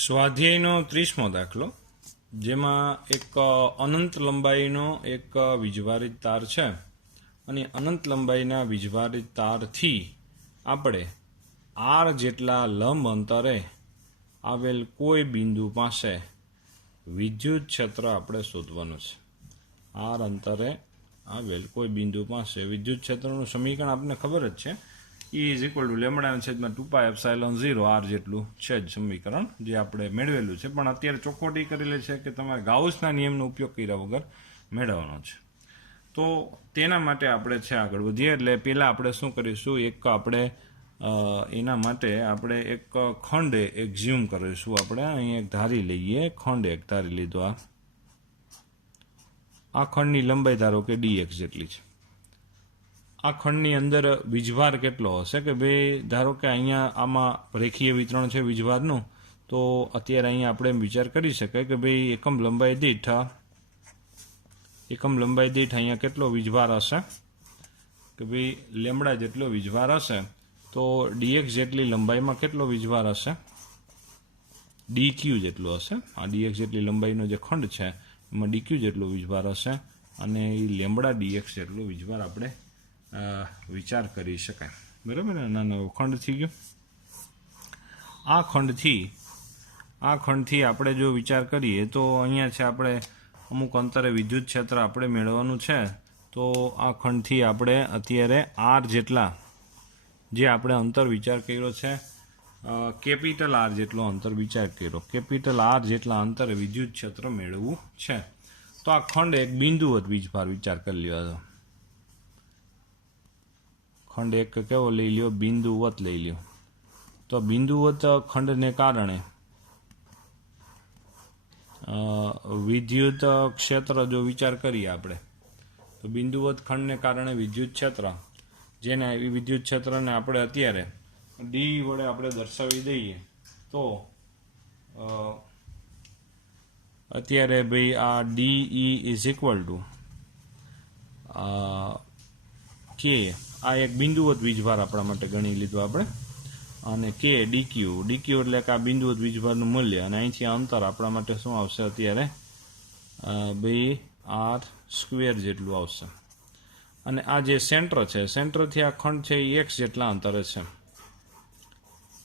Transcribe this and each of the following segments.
સ્વાધ્યાયનો 30મો દાખલો, જેમાં એક અનંત લંબાઈનો એક વીજભારિત તાર છે અને અનંત લંબાઈના વીજભારિત તારથી આપણે આર જેટલા લંબ અંતરે આવેલ કોઈ બિંદુ પાસે વિદ્યુત ક્ષેત્ર આપણે શોધવાનું છે. આર અંતરે આવેલ કોઈ બિંદુ પાસે વિદ્યુત ક્ષેત્રનું સમીકરણ આપણને ખબર જ છે. E ઇઝ ઇક્વલ ટુ લેમડાના છેદમાં 2πε0 આર જેટલું છે જ સમીકરણ, જે આપણે મેળવેલું છે, પણ અત્યારે ચોખ્ખોટી કરેલી છે કે તમારે ગાઉસના નિયમનો ઉપયોગ કર્યા વગર મેળવવાનો છે. તો તેના માટે આપણે છે આગળ વધીએ. એટલે પહેલાં આપણે શું કરીશું, એક આપણે એના માટે આપણે એક ખંડ એક્ઝ્યુમ કરીશું. આપણે અહીં એક ધારી લઈએ, ખંડ એક ધારી લીધો. આ ખંડની લંબાઈ ધારો કે dx જેટલી છે. આ ખંડની અંદર વીજભાર કેટલો હશે કે ભાઈ, ધારો કે અહીંયા આમાં રેખીય વિતરણ છે વીજભારનું, તો અત્યારે અહીંયા આપણે વિચાર કરી શકાય કે ભાઈ એકમ લંબાઈ દીઠ અહીંયા કેટલો વીજભાર હશે કે ભાઈ લેમડા જેટલો વીજભાર હશે, તો dx જેટલી લંબાઈમાં કેટલો વીજભાર હશે, dq જેટલો હશે. આ dx જેટલી લંબાઈનો જે ખંડ છે એમાં dq જેટલો વીજભાર હશે, અને એ લેમડા dx જેટલો વીજભાર આપણે વિચાર કરી શકાય. બરાબર ને? નાનો ખંડ થઈ ગયો. આ ખંડથી આપણે જો વિચાર કરીએ તો અહીંયા છે આપણે અમુક અંતરે વિદ્યુત ક્ષેત્ર આપણે મેળવવાનું છે. તો આ ખંડથી આપણે અત્યારે આર જેટલા જે આપણે અંતર વિચાર કર્યો છે, કેપિટલ આર જેટલો અંતર વિચાર કર્યો, કેપિટલ આર જેટલા અંતરે વિદ્યુત ક્ષેત્ર મેળવવું છે. તો આ ખંડ એક બિંદુવત વીજભાર વિચાર કરી લ્યો. હતો ખંડ એક કેવો લઈ લ્યો, બિંદુવત લઈ લ્યો. તો બિંદુવત ખંડને કારણે વિદ્યુત ક્ષેત્ર જો વિચાર કરીએ આપણે, તો બિંદુવત ખંડને કારણે વિદ્યુત ક્ષેત્ર, જેને વિદ્યુત ક્ષેત્રને આપણે અત્યારે ડી વડે આપણે દર્શાવી દઈએ, તો અત્યારે ભાઈ આ ડી ઇઝ ઇક્વલ ટુ કે આ એક બિંદુવત વીજભાર આપણા માટે ગણી લીધું આપણે, અને કે ડીક્યુ એટલે કે આ બિંદુવત વીજભારનું મૂલ્ય, અને અહીંથી આ અંતર આપણા માટે શું આવશે અત્યારે, ભાઈ આર સ્ક્વેર જેટલું આવશે. અને આ જે સેન્ટર છે, સેન્ટરથી આ ખંડ છે એ x જેટલા અંતરે છે.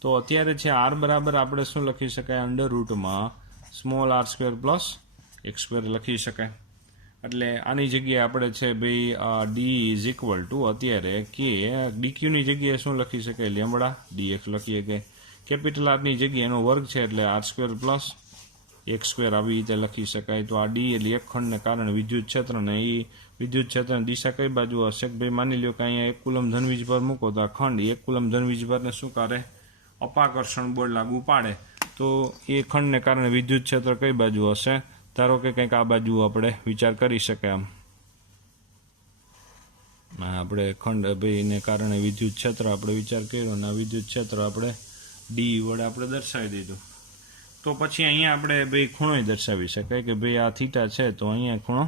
તો અત્યારે છે આર બરાબર આપણે શું લખી શકાય, અંડર રૂટમાં small r square plus x square લખી શકાય. એટલે આની જગ્યાએ આપણે છે ભાઈ ડી ઇઝ ઇક્વલ ટુ અત્યારે કે ડીક્યુની જગ્યાએ શું લખી શકાય, લેમડા dx લખીએ, કે કેપિટલ આરની જગ્યાએ એનો વર્ગ છે એટલે r square plus x square આવી રીતે લખી શકાય. તો આ ડી એટલે એક ખંડને કારણે વિદ્યુત ક્ષેત્રને, એ વિદ્યુત ક્ષેત્રની દિશા કઈ બાજુ હશે કે ભાઈ, માની લ્યો કે અહીંયા 1 કુલમ ધન વીજભાર મૂકો, તો આ ખંડ 1 કુલમ ધન વીજભારને શું કરે, અપાકર્ષણ બળ લાગુ પાડે. તો એ ખંડને કારણે વિદ્યુત ક્ષેત્ર કઈ બાજુ હશે, ધારો કે કંઈક આ બાજુ આપણે વિચાર કરી શકાય. આમ આપણે ખંડ ભાઈને કારણે વિદ્યુત ક્ષેત્ર આપણે વિચાર કર્યો, અને આ વિદ્યુત ક્ષેત્ર આપણે ડી વડે આપણે દર્શાવી દીધું. તો પછી અહીંયા આપણે ભાઈ ખૂણો દર્શાવી શકાય કે ભાઈ આ થીટા છે, તો અહીંયા ખૂણો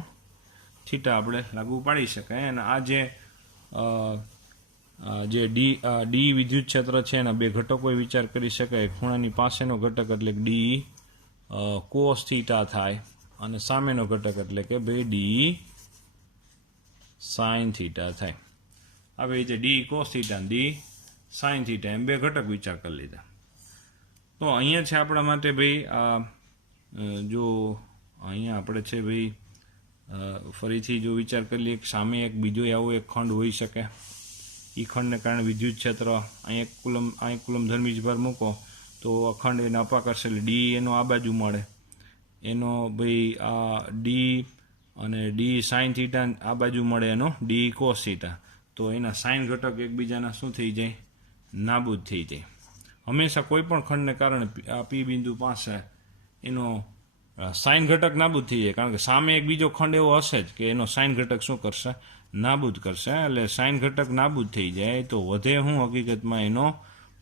થીટા આપણે લાગુ પાડી શકાય. અને આ જે ડી વિદ્યુત ક્ષેત્ર છે એના બે ઘટકો વિચાર કરી શકાય. ખૂણાની પાસેનો ઘટક એટલે કે ડી કોસ થીટા થાય, અને સામેનો ઘટક એટલે કે ભાઈ ડી સાઇન થીટા થાય. આવી રીતે ડી કોસ થીટા અને ડી સાઇન થીટા એમ બે ઘટક વિચાર કરી લીધા. તો અહીંયા છે આપણા માટે ભાઈ જો અહીંયા આપણે છે ભાઈ ફરીથી જો વિચાર કરી લઈએ, સામે એક બીજો આવો એક ખંડ હોઈ શકે. એ ખંડને કારણે વિદ્યુત ક્ષેત્ર અહીં કુલમ ધન વીજભાર મૂકો, તો અખંડ એને અપાકર્ષે એટલે ડી એનો આ બાજુ મળે, એનો ભાઈ આ ડી અને ડી સાઇન થીટા આ બાજુ મળે, એનો ડી કોસ થીટા. તો એના સાઇન ઘટક એકબીજાના શું થઈ જાય, નાબૂદ થઈ જાય. હંમેશા કોઈ પણ ખંડને કારણે આ પી બિંદુ પાસે એનો સાઇન ઘટક નાબૂદ થઈ જાય, કારણ કે સામે એક બીજો ખંડ એવો હશે જ કે એનો સાઇન ઘટક શું કરશે, નાબૂદ કરશે. એટલે સાઇન ઘટક નાબૂદ થઈ જાય તો વધે હું હકીકતમાં એનો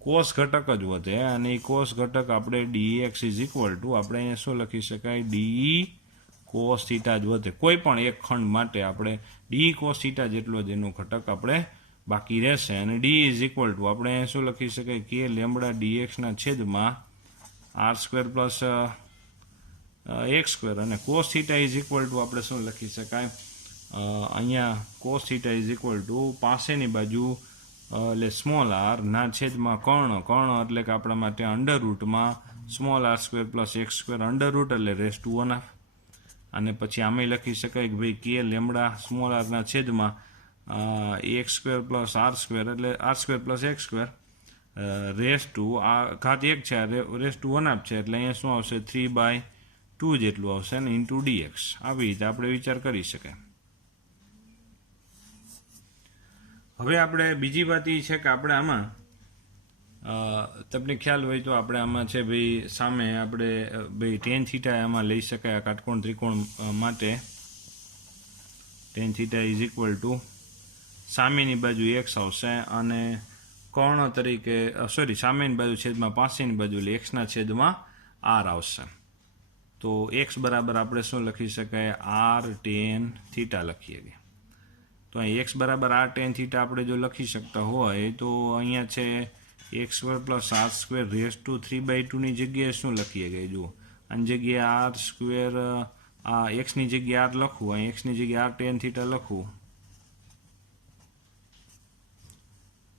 કોસ ઘટક જ વધે, અને એ કોસ ઘટક આપણે dx ઇઝ ઇક્વલ ટુ આપણે અહીંયા શું લખી શકાય, ડી કોસ થીટા જ વધે. કોઈ પણ એક ખંડ માટે આપણે ડી કોસ થીટા જેટલો જ એનો ઘટક આપણે બાકી રહેશે. અને ડી ઇઝ ઇક્વલ ટુ આપણે શું લખી શકાય, કે લેમડા dx ના છેદમાં r square plus x square, અને cos theta is equal to આપણે શું લખી શકાય, અહીંયા cos theta is equal to પાસેની બાજુ એટલે સ્મોલ આર ના છેદમાં કર્ણ એટલે કે આપણા માટે અંડર રૂટમાં small r square plus x square under root એટલે રેસ ટુ 1/2, અને પછી આમે લખી શકાય કે ભાઈ કે લેમડા સ્મોલ આરના છેદમાં x square plus r square એટલે r square plus x square raise to આ ઘાત 1 છે, રેસ ટુ 1/2 છે, એટલે અહીંયા શું આવશે 3/2 જેટલું આવશે ને ઇન્ટુ ડીએક્સ. આવી રીતે આપણે વિચાર કરી શકાય. હવે આપણે બીજી વાત એ છે કે આપણે આમાં તમને ખ્યાલ હોય તો આપણે આમાં છે ભાઈ સામે આપણે ભાઈ ટેન થીટા આમાં લઈ શકાય કાટકોણ ત્રિકોણ માટે. Ten theta is equal two સામેની બાજુ એક્સ આવશે અને કર્ણ તરીકે સામેની બાજુ છેદમાં પાસેની બાજુ એટલે એક્સના છેદમાં આર આવશે. તો એક્સ બરાબર આપણે શું લખી શકાય, આર ટેન થીટા લખીએ છીએ. તો અહીં એક્સ બરાબર આર ટેન થીટા આપણે જો લખી શકતા હોય તો અહીંયા છે x square plus r square raise to 3/2 જગ્યાએ શું લખીએ ગઈ જુઓ, આની જગ્યાએ આર સ્ક્વેર આ એક્સની જગ્યાએ આર લખવું, અહીં એક્સની જગ્યાએ આર ટેન થીટા લખવું,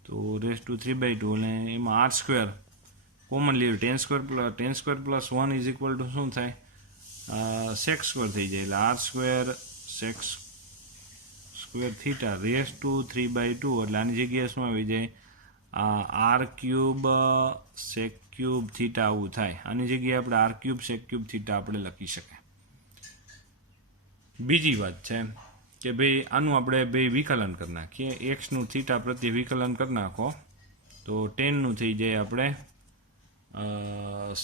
તો રેસ ટુ 3/2 અને એમાં આર સ્ક્વેર કોમન લીધું, tan square plus 1 is equal to શું થાય, સેક સ્ક્વેર થઈ જાય, એટલે r square sec square theta raise to 3/2 એટલે આની જગ્યાએ શું આવી જાય, r cube sec cube theta આવું થાય. આની જગ્યાએ આપણે r cube sec cube theta આપણે લખી શકાય. બીજી વાત છે કે ભાઈ આનું આપણે ભાઈ વિકલન કરી નાખીએ, એક્સનું થીટા પ્રત્યે વિકલન કરી નાખો તો 10નું થઈ જાય આપણે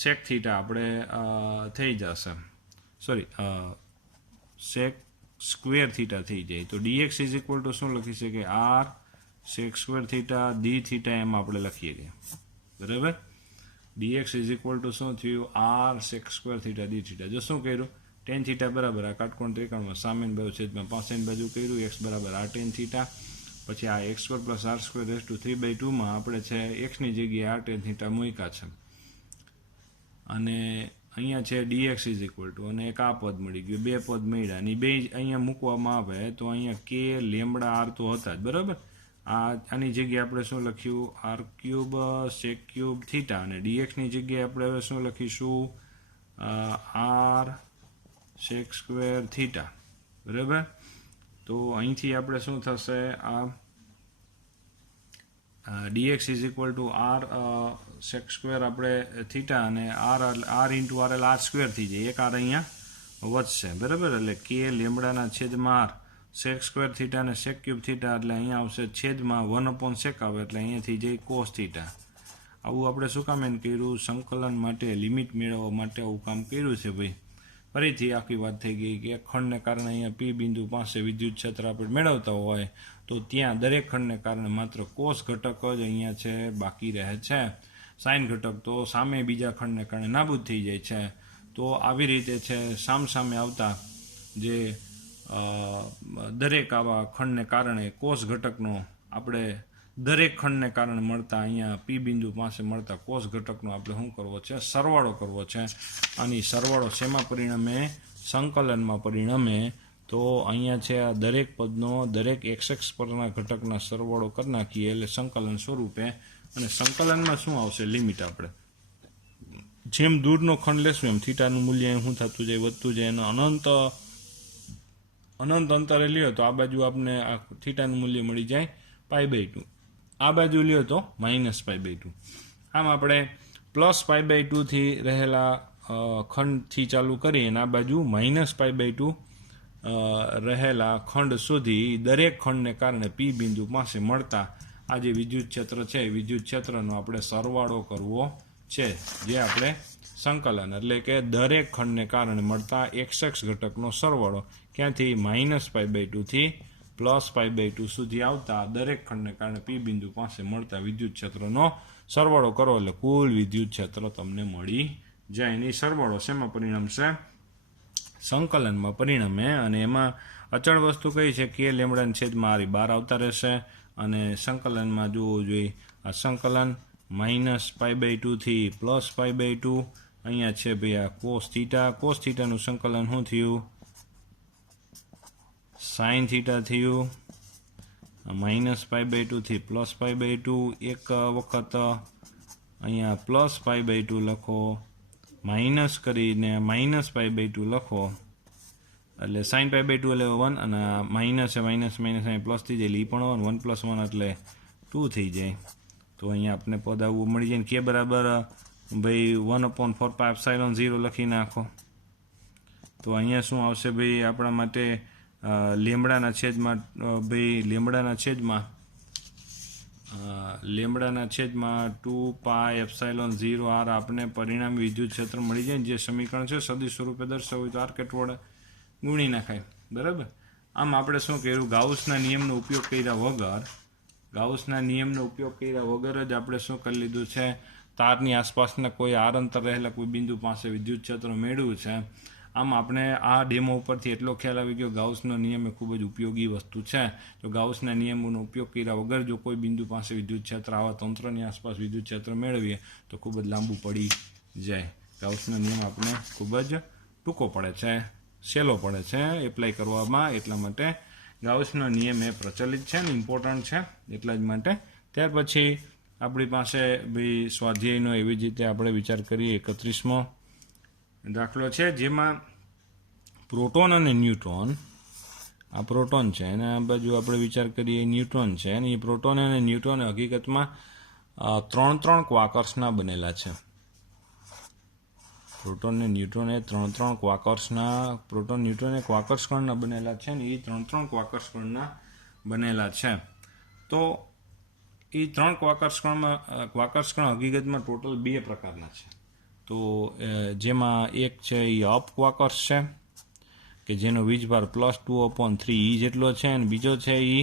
સેક થીટા આપણે થઈ જશે, સેક સ્ક્વેર થીટા થઈ જાય. તો ડીએક્સ ઇઝ ઇક્વલ ટુ શું લખી શકીએ, r sec square theta d theta એમ આપણે લખીએ છીએ, બરાબર. ડીએક્સ ઇઝ ઇક્વલ ટુ શું થયું, r sec square theta d theta. જો શું કર્યું, ટેન થીટા બરાબર આ કાટકોણ ત્રિકોણમાં સામેની બાજુ છેદમાં પાસેની બાજુ કર્યું, એક્સ બરાબર આર ટેન થીટા, પછી આ x square plus r square raise to 3/2 આપણે છે એક્સની જગ્યાએ આર ટેન થીટા મૂક્યા છે, અને અહીંયા છે ડીએક્સ ઇઝ ઇક્વલ ટુ અને એક આ પદ મળી ગયું, બે પદ મળ્યા, અને બે અહીંયા મૂકવામાં આવે તો અહીંયા કે લેમડા આર તો હતા જ, બરાબર. આની જગ્યાએ આપણે શું લખ્યું, R cube sec cube theta, અને ડીએક્સની જગ્યાએ આપણે હવે શું લખીશું, આર સેક સ્ક્વેર થીટા, બરાબર. તો અહીંથી આપણે શું થશે, આ dx is equal to r sec square આપણે થીટા અને આર ઇન્ટુ આર એટલે આર સ્ક્વેર થઈ જાય, એક આર અહીંયા વધશે, બરાબર. એટલે કે લેમડાના છેદમાં આર સેક સ્ક્વેર થીટા અને સેક ક્યુબ થીટા એટલે અહીંયા આવશે છેદમાં 1/sec આવે એટલે અહીંયા થઈ જાય કોસ થીટા. આવું આપણે શું કામ એમ કર્યું, સંકલન માટે લિમિટ મેળવવા માટે આવું કામ કર્યું છે ભાઈ. ફરીથી આખી વાત થઈ ગઈ કે એક ખંડને કારણે અહીંયા પી બિંદુ પાસે વિદ્યુત ક્ષેત્ર આપણે મેળવતા હોય તો ત્યાં દરેક ખંડને કારણે માત્ર કોસ ઘટક જ અહીંયા છે બાકી રહે છે, સાઇન ઘટક તો સામે બીજા ખંડને કારણે નાબૂદ થઈ જાય છે. તો આવી રીતે છે સામસામે આવતા જે દરેક આવા ખંડને કારણે કોસ ઘટકનો આપણે દરેક ખંડને કારણે મળતા અહીંયા પી બિંદુ પાસે મળતા કોસ ઘટકનો આપણે શું કરવો છે, સરવાળો કરવો છે. અને સરવાળો શેમાં પરિણમે, સંકલનમાં પરિણમે. તો અહીંયા છે આ દરેક પદનો દરેક એક્સ પરના ઘટકના સરવાળો કરી નાખીએ એટલે સંકલન સ્વરૂપે, અને સંકલનમાં શું આવશે, લિમિટ આપણે જેમ દૂરનો ખંડ લેશું એમ થીટાનું મૂલ્ય શું થતું જાય, વધતું જાય, અને અનંત અંતરે લ્યો તો આ બાજુ આપણે આ થીટાનું મૂલ્ય મળી જાય π/2, આ બાજુ લ્યો તો -π/2. આમ આપણે +π/2 થી રહેલા ખંડથી ચાલુ કરી અને આ બાજુ -π/2 રહેલા ખંડ સુધી દરેક ખંડને કારણે પી બિંદુ પાસે મળતા આ જે વિદ્યુત ક્ષેત્ર છે એ વિદ્યુત ક્ષેત્રનો આપણે સરવાળો કરવો છે, જે આપણે સંકલન એટલે કે દરેક ખંડને કારણે મળતા x ઘટકનો સરવાળો ક્યાંથી -π/2 થી +π/2 સુધી આવતા દરેક ખંડને કારણે પી બિંદુ પાસે મળતા વિદ્યુત ક્ષેત્રનો સરવાળો કરો એટલે કુલ વિદ્યુત ક્ષેત્ર તમને મળી જાય. એની સરવાળો શેમાં પરિણમશે, સંકલનમાં પરિણમે. અને એમાં અચળ વસ્તુ કઈ છે કે લેમડાના છેદમાં આરી બહાર આવતા રહેશે, અને સંકલનમાં જોવું જોઈએ આ સંકલન -π/2 થી +π/2 અહીંયા છે ભાઈ આ કોસ થીટાનું સંકલન શું થયું? સાઇન થીટા થયું. -π/2 થી +π/2. એક વખત અહીંયા +π/2 લખો, માઇનસ કરીને -π/2 લખો, એટલે sin π/2 એટલે 1, અને માઇનસ છે માઇનસ અહીં પ્લસ થઈ જાય એટલે પણ 1 + 1 એટલે 2 થઈ જાય. તો અહીંયા આપણે પદ આવું મળી જાય. કે બરાબર ભાઈ 1/4πε0 લખી નાખો. તો અહીંયા શું આવશે ભાઈ આપણા માટે? લેમડાના છેદમાં ભાઈ લેમડાના છેદમાં 2πε0r આપણે પરિણામી વિદ્યુત ક્ષેત્ર મળી જાય. જે સમીકરણ છે સદિશ સ્વરૂપે દર્શાવવું હોય તો આર્કેટ વડે ગુણી નાખાય. બરાબર. આમ આપણે શું કર્યું? ગાઉસના નિયમનો ઉપયોગ કર્યા વગર જ આપણે શું કરી લીધું છે? તારની આસપાસના કોઈ આર અંતર રહેલા કોઈ બિંદુ પાસે વિદ્યુત ક્ષેત્ર મેળવ્યું છે. આમ આપણે આ ડેમો ઉપરથી એટલો ખ્યાલ આવી ગયો ગાઉસનો નિયમ એ ખૂબ જ ઉપયોગી વસ્તુ છે. તો ગાઉસના નિયમોનો ઉપયોગ કર્યા વગર જો કોઈ બિંદુ પાસે વિદ્યુત ક્ષેત્ર આવા તંત્રની આસપાસ વિદ્યુત ક્ષેત્ર મેળવીએ તો ખૂબ જ લાંબુ પડી જાય. ગાઉસનો નિયમ આપણે ખૂબ જ ટૂંકો પડે છે, સહેલો પડે છે એપ્લાય કરવામાં. એટલા માટે ગાઉસનો નિયમ એ પ્રચલિત છે ને ઇમ્પોર્ટન્ટ છે એટલા જ માટે. ત્યાર પછી આપણી પાસે ભાઈ સ્વાધ્યાયનો એવી જ રીતે આપણે વિચાર કરીએ 31મો દાખલો છે, જેમાં પ્રોટોન અને ન્યુટ્રોન, આ પ્રોટોન છે અને આ બાજુ આપણે વિચાર કરીએ ન્યુટ્રોન છે, અને એ પ્રોટોન અને ન્યુટ્રોન હકીકતમાં 3 ક્વાર્કર્સના બનેલા છે. પ્રોટોન અને ન્યુટ્રોન એ 3 ક્વાર્કર્સના, પ્રોટોન ન્યુટ્રોન એ ક્વાર્કર્સ કણના બનેલા છે ને એ 3 ક્વાર્કર્સ કણના બનેલા છે. તો એ 3 ક્વાર્કર્સ કણ હકીકતમાં ટોટલ 2 પ્રકારના છે. તો જેમાં એક છે એ અપ ક્વાર્કર્સ છે કે જેનો વીજભાર +2/3 જેટલો છે, અને બીજો છે એ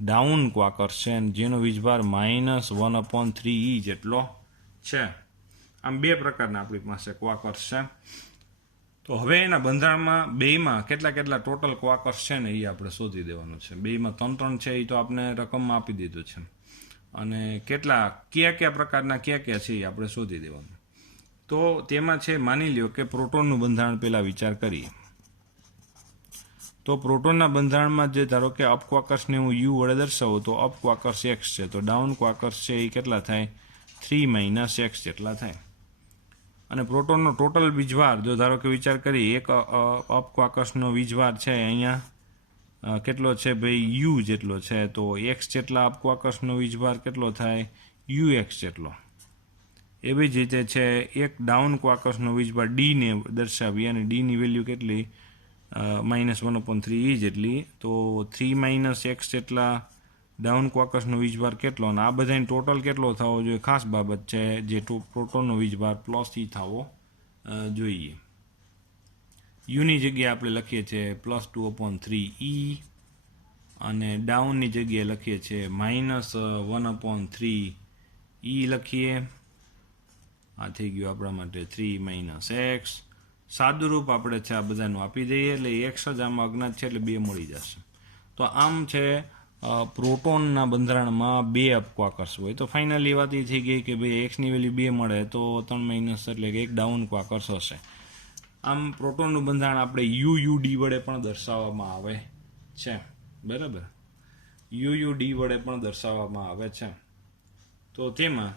ડાઉન ક્વાર્કર્સ છે જેનો વીજભાર -1/3 જેટલો છે. આમ 2 પ્રકારના આપણી પાસે ક્વાર્કર્સ છે. તો હવે એના બંધારણમાં બેયમાં કેટલા ટોટલ ક્વાર્કર્સ છે ને એ આપણે શોધી દેવાનું છે. બેયમાં 3 છે એ તો આપણે રકમમાં આપી દીધું છે, અને કયા પ્રકારના કયા છે એ આપણે શોધી દેવાનું. તો તેમાં છે, માની લ્યો કે પ્રોટોનનું બંધારણ પહેલાં વિચાર કરીએ. તો પ્રોટોનના બંધારણમાં જે ધારો કે અપ ક્વાર્કર્સને હું યુ વડે દર્શાવું તો અપ ક્વાર્કર્સ x છે, તો ડાઉન ક્વાર્કર્સ છે એ કેટલા થાય? 3 - x જેટલા થાય. અને પ્રોટોનનો ટોટલ વીજભાર જો ધારો કે વિચાર કરીએ, એક અપ ક્વાર્કર્સનો વીજભાર છે અહીંયા કેટલો છે ભાઈ? યુ જેટલો છે. તો x જેટલા અપ ક્વાર્કર્સનો વીજભાર કેટલો થાય? ux જેટલો. એવી જ રીતે છે એક ડાઉન ક્વાર્કર્સનો વીજભાર ડીને દર્શાવીએ, અને ડીની વેલ્યુ કેટલી? -1/3 જેટલી. તો 3 - x જેટલા ડાઉન ક્વાર્કર્સનો વીજભાર કેટલો? અને આ બધાનો ટોટલ કેટલો થવો જોઈએ? ખાસ બાબત છે, જે પ્રોટોનનો વીજભાર +e થવો જોઈએ. યુની જગ્યાએ આપણે લખીએ છીએ +2/3e, અને ડાઉનની જગ્યાએ લખીએ છીએ -1/3e લખીએ. આ થઈ ગયું આપણા માટે 3 - x. સાદું રૂપ આપણે છે આ બધાનું આપી દઈએ એટલે x જ આમાં અજ્ઞાત છે એટલે 2 મળી જશે. તો આમ છે પ્રોટોનના બંધારણમાં 2 અપ ક્વાર્કર્સ હોય. તો ફાઇનલી વાત એ થઈ ગઈ કે ભાઈ એક્સની વેલ્યુ 2 મળે તો 3 - એટલે કે એક ડાઉન ક્વાર્કર્સ હશે. આમ પ્રોટોનનું બંધારણ આપણે UUD વડે પણ દર્શાવવામાં આવે છે. બરાબર, UUD વડે પણ દર્શાવવામાં આવે છે. તો તેમાં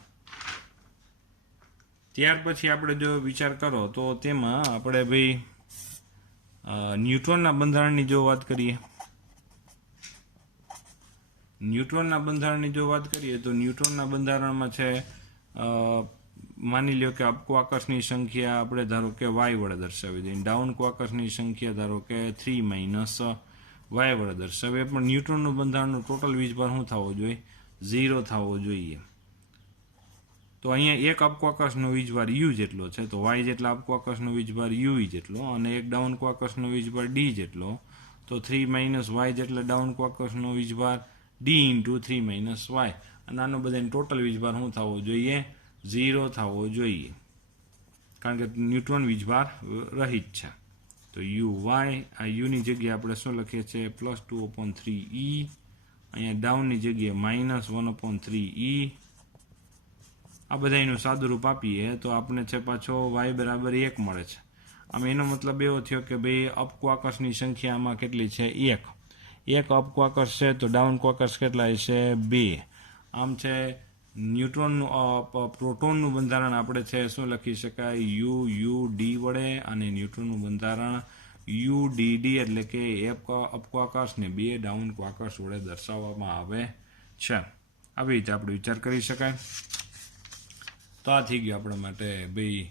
ત્યાર પછી આપણે જો વિચાર કરો તો તેમાં આપણે ભાઈ ન્યુટ્રોનના બંધારણની જો વાત કરીએ, તો ન્યુટ્રોનના બંધારણમાં છે, માની લ્યો કે અપ ક્વાર્કર્સની સંખ્યા આપણે ધારો કે y વડે દર્શાવી દઈએ, ડાઉન ક્વાર્કર્સની સંખ્યા ધારો કે 3 - y વડે દર્શાવીએ. પણ ન્યુટ્રોનનું બંધારણનું ટોટલ વીજભાર શું થવો જોઈએ? 0 થવો જોઈએ. તો અહીંયા એક અપ ક્વાર્કર્સનો વીજભાર u જેટલો છે, તો y જેટલા અપ ક્વાર્કર્સનો વીજભાર u જેટલો, અને એક ડાઉન ક્વાર્કર્સનો વીજભાર d જેટલો. તો 3 - y જેટલા ડાઉન ક્વાર્કર્સનો વીજભાર d × 3 - y, અને આનો બધાનો ટોટલ વીજભાર શું થવો જોઈએ? 0 થવો જોઈએ, કારણ કે ન્યુટ્રોન વીજભાર રહિત છે. તો uy, આ યુની જગ્યાએ આપણે શું લખીએ છીએ? +2/3e. અહીંયા ડાઉનની જગ્યાએ -1/3e, આ બધાનું સાદુરૂપ આપીએ તો આપણે છે પાછો y બરાબર 1 મળે છે. આમ એનો મતલબ એવો થયો કે ભાઈ અપ ક્વાર્કસની સંખ્યા આમાં કેટલી છે? 1 અપ ક્વાર્કસ છે તો ડાઉન ક્વાર્કસ કેટલા છે? 2. આમ છે ન્યુટ્રોનનું પ્રોટોનનું બંધારણ આપણે છે શું લખી શકાય? UUD વડે, અને ન્યુટ્રોનનું બંધારણ UDD એટલે કે 1 અપ ક્વાર્કસ ને 2 ડાઉન ક્વાર્કસ વડે દર્શાવવામાં આવે છે. આવી રીતે આપણે વિચાર કરી શકાય. તો આ થઈ ગયું આપણા માટે ભાઈ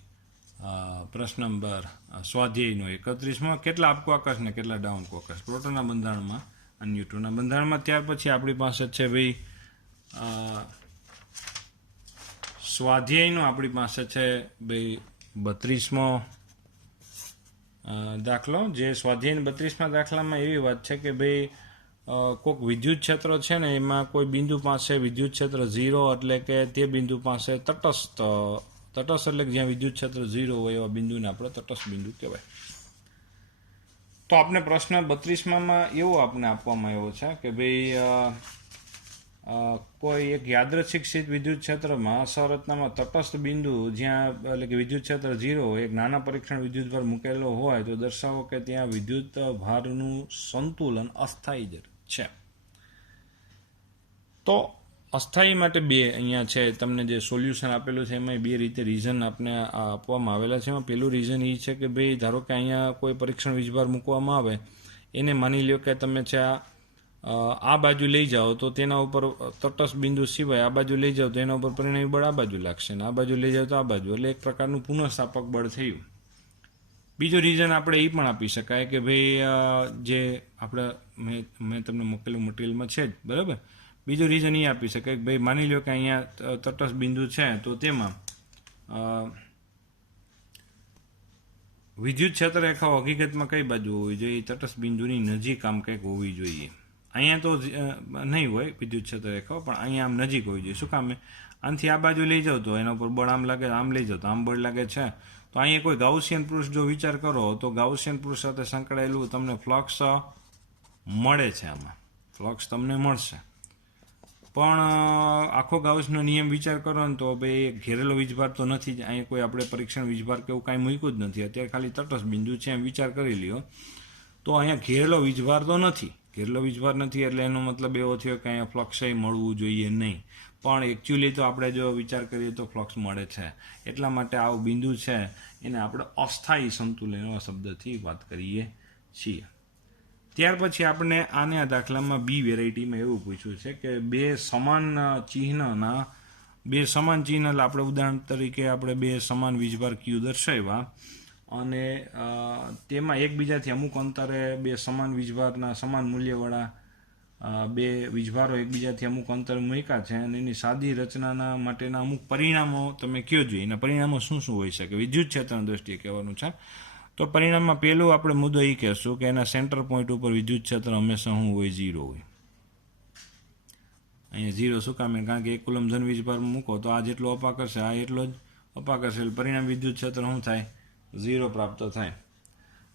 પ્રશ્ન નંબર સ્વાધ્યાયનો 31માં. કેટલા અપ ક્વાર્કસ ને કેટલા ડાઉન ક્વાર્કસ પ્રોટોનના બંધારણમાં અને ન્યુટ્રોનના બંધારણમાં. ત્યાર પછી આપણી પાસે છે ભાઈ સ્વાધ્યાયનો આપણી પાસે છે ભાઈ 32મો દાખલો. જે સ્વાધ્યાય 32મા દાખલામાં એવી વાત છે કે ભાઈ કોઈક વિદ્યુત ક્ષેત્ર છે ને એમાં કોઈ બિંદુ પાસે વિદ્યુત ક્ષેત્ર 0 એટલે કે તે બિંદુ પાસે તટસ્થ એટલે જ્યાં વિદ્યુત ક્ષેત્ર 0 હોય એવા બિંદુને આપણે તટસ્થ બિંદુ કહેવાય. તો આપણે પ્રશ્ન 32માં એવો આપણે આપવામાં આવ્યો છે કે ભાઈ કોઈ એક યાદૃચ્છિક સ્થિત વિદ્યુત ક્ષેત્રમાં સંરચનામાં તટસ્થ બિંદુ જ્યાં એટલે કે વિદ્યુત ક્ષેત્ર 0 હોય, એક નાના પરીક્ષણ વિદ્યુત ભાર મૂકેલો હોય તો દર્શાવો કે ત્યાં વિદ્યુત ભારનું સંતુલન અસ્થાયી છે. તો અસ્થાયી માટે બે અહીંયા છે તમને જે સોલ્યુશન આપેલું છે એમાં બે રીતે રીઝન આપણે આપવામાં આવેલા છે. એમાં પહેલું રીઝન એ છે કે ભાઈ ધારો કે અહીંયા કોઈ પરીક્ષણ વીજભાર મૂકવામાં આવે, એને માની લ્યો કે તમે છે આ બાજુ લઈ જાઓ તો તેના ઉપર તટસ્થ બિંદુ સિવાય આ બાજુ લઈ જાઓ તો એના ઉપર પરિણામી બળ આ બાજુ લાગશે, ને આ બાજુ લઈ જાઓ તો આ બાજુ, એટલે એક પ્રકારનું પુનઃસ્થાપક બળ થયું. બીજું રીઝન આપણે એ પણ આપી શકાય કે ભાઈ જે આપણે મેં તમને મોકલેલું મટીરિયલમાં છે જ બરાબર. બીજું રીઝન એ આપી શકાય કે ભાઈ માની લો કે અહીંયા તટસ્થ બિંદુ છે તો તેમાં વિદ્યુત ક્ષેત્ર રેખાઓ હકીકતમાં કઈ બાજુ હોવી જોઈએ? તટસ્થ બિંદુની નજીક આમ કંઈક હોવી જોઈએ. અહીંયા તો નહીં હોય વિદ્યુત ક્ષેત્ર રેખાઓ, પણ અહીંયા આમ નજીક હોવી જોઈએ. શું કામે? આનાથી આ બાજુ લઈ જાઓ તો એના ઉપર બળ આમ લાગે, આમ લઈ જાઓ તો આમ બળ લાગે છે. તો અહીંયા કોઈ ગાઉસિયન પૃષ્ઠ જો વિચાર કરો તો ગાઉસિયન પૃષ્ઠ સાથે સંકળાયેલું તમને ફ્લક્સ મળે છે. આમાં ફ્લક્સ તમને મળશે, પણ આખો ગાઉસનો નિયમ વિચાર કરો ને તો ભાઈ ઘેરેલો વીજભાર તો નથી જ. અહીંયા કોઈ આપણે પરીક્ષણ વીજભાર કે એવું કાંઈ મૂક્યું જ નથી. અત્યારે ખાલી તટસ્થ બિંદુ છે એમ વિચાર કરી લ્યો તો અહીંયા ઘેરેલો વીજભાર તો નથી. ઘેરેલો વીજભાર નથી એટલે એનો મતલબ એવો થયો કે અહીંયા ફ્લક્સ મળવું જોઈએ નહીં, પણ એકચ્યુઅલી તો આપણે જો વિચાર કરીએ તો ફ્લક્સ મળે છે. એટલા માટે આવું બિંદુ છે એને આપણે અસ્થાયી સંતુલન એવા શબ્દથી વાત કરીએ છીએ. ત્યાર પછી આપણે આને આ દાખલામાં બી વેરાયટીમાં એવું પૂછ્યું છે કે બે સમાન ચિહ્ન એટલે આપણે ઉદાહરણ તરીકે આપણે બે સમાન વીજભાર ક્યુ દર્શાવ્યા અને તેમાં એકબીજાથી અમુક અંતરે બે સમાન વીજભારના સમાન મૂલ્યવાળા બે વીજભારો એકબીજાથી અમુક અંતરે મૂક્યા છે અને એની સાદી રચનાના માટેના અમુક પરિણામો તમે કયો જોઈએ. એના પરિણામો શું શું હોઈ શકે વિદ્યુત ક્ષેત્રના દ્રષ્ટિએ કહેવાનું છે. તો પરિણામમાં પહેલું આપણે મુદ્દો એ કહેશું કે એના સેન્ટર પોઈન્ટ ઉપર વિદ્યુત ક્ષેત્ર હંમેશા શું હોય? 0 હોય. અહીંયા 0 શું કામ? કારણ કે 1 કુલમ ધન વીજભાર મૂકો તો આ જેટલો અપાકર છે આ એટલો જ અપાકર છે, એટલે પરિણામ વિદ્યુત ક્ષેત્ર શું થાય? 0 પ્રાપ્ત થાય.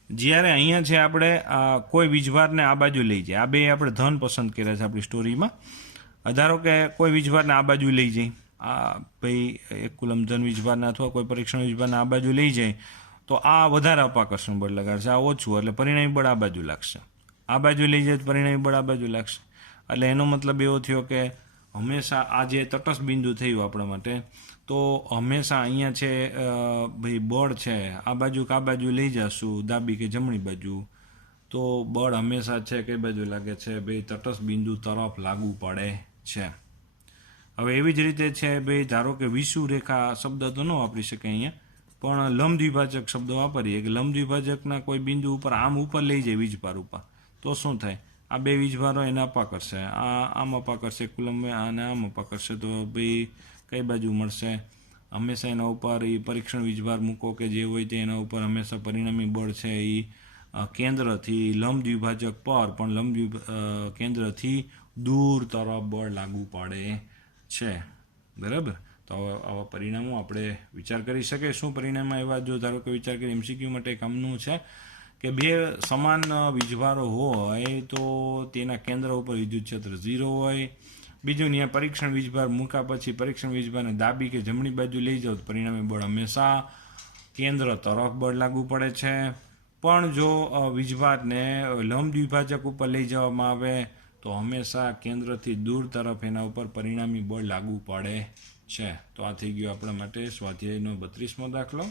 જ્યારે અહીંયા છે આપણે કોઈ વીજભારને આ બાજુ લઈ જાય, આ બે આપણે ધન પસંદ કર્યા છે આપણી સ્ટોરીમાં. ધારો કે કોઈ વીજભારને આ બાજુ લઈ જાય, આ ભાઈ 1 કુલમ ધન વીજભારને અથવા કોઈ પરીક્ષણ વીજભારને આ બાજુ લઈ જાય તો આ વધારે અપાકર્ષણ બળ લગાડશે, આ ઓછું, એટલે પરિણામી બળ આ બાજુ લાગશે. આ બાજુ લઈ જાય તો પરિણામી બળ આ બાજુ લાગશે. એટલે એનો મતલબ એવો થયો કે હંમેશા આ જે તટસ્થ બિંદુ થયું આપણા માટે, તો હંમેશા અહીંયા છે ભાઈ બળ છે આ બાજુ કે આ બાજુ લઈ જશું ડાબી કે જમણી બાજુ, તો બળ હંમેશા છે કઈ બાજુ લાગે છે? ભાઈ તટસ્થ બિંદુ તરફ લાગુ પડે છે. હવે એવી જ રીતે છે ભાઈ ધારો કે વિષુવરેખા શબ્દ તો ન વાપરી શકે અહીંયા, પણ લંબ દ્વિભાજક શબ્દ વાપરીએ કે લંબ દ્વિભાજકના કોઈ બિંદુ ઉપર આમ ઉપર લઈ જાય વીજભાર ઉપર, તો શું થાય? આ બે વીજભારો એને અપા કરશે, આમ અપા કરશે કુલમ અને આમ અપા કરશે, તો ભાઈ કઈ બાજુ મળશે? હંમેશા એના ઉપર એ પરીક્ષણ વીજભાર મૂકો કે જે હોય તે એના ઉપર હંમેશા પરિણામી બળ છે એ કેન્દ્રથી લંબ દ્વિભાજક પર પણ કેન્દ્રથી દૂર તરફ બળ લાગુ પડે છે. બરાબર. તો આવા પરિણામો આપણે વિચાર કરી શકીએ. શું પરિણામ એવા જો ધારો કે વિચાર કરી MCQ માટે કામનું છે કે બે સમાન વીજભારો હોય તો તેના કેન્દ્ર ઉપર વિદ્યુત ક્ષેત્ર 0 હોય બીજું ત્યાં પરીક્ષણ વીજભાર મૂક્યા પછી પરીક્ષણ વીજભારને દાબી કે જમણી બાજુ લઈ જાઓ તો પરિણામી બળ હંમેશા કેન્દ્ર તરફ બળ લાગુ પડે છે. પણ જો વીજભારને લંબ દ્વિભાજક ઉપર લઈ જવામાં આવે તો હંમેશા કેન્દ્રથી દૂર તરફ એના ઉપર પરિણામી બળ લાગુ પડે છે. તો આ થઈ ગયો આપણા માટે સ્વાધ્યાયનો 32મો દાખલો.